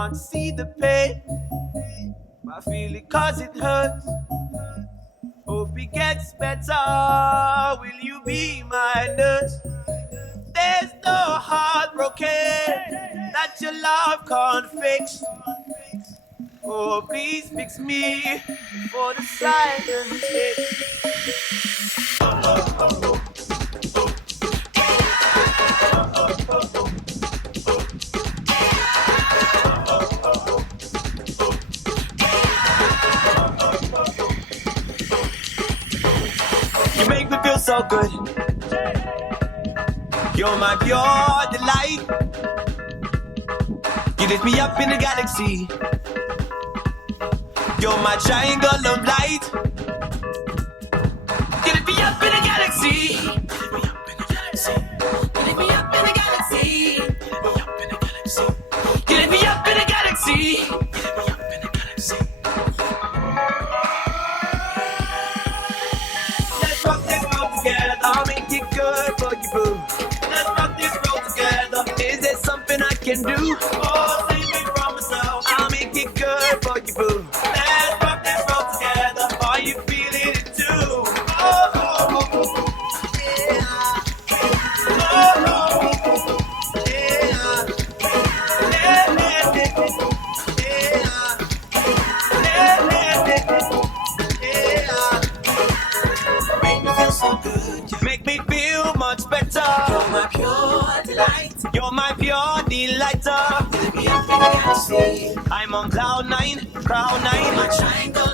can't see the pain, I feel it cause it hurts. Hope it gets better. Will you be my nurse? There's no heartbroken that your love can't fix. Oh, please fix me before the silence hits. You make me feel so good. You're my pure delight. You lift me up in the galaxy. You're my triangle of light. You lift me up in the galaxy. You lift me up in the galaxy. You lift me up in the galaxy. You lift me up in the galaxy. You lift me up in the galaxy. Let's rock this road together. I'll make it good for you, boo. Let's rock this road together. Is there something I can do? Oh, save me from myself. I'll make it good for you, boo. Let's rock this road together. Are you feeling it too? Oh, oh, oh. Yeah. Oh, oh. Yeah. Yeah. Yeah. Make me feel so good. Make me feel much better. You're my pure delight. You're my pure delighter. Let me up in the galaxy. I'm on cloud nine, my triangle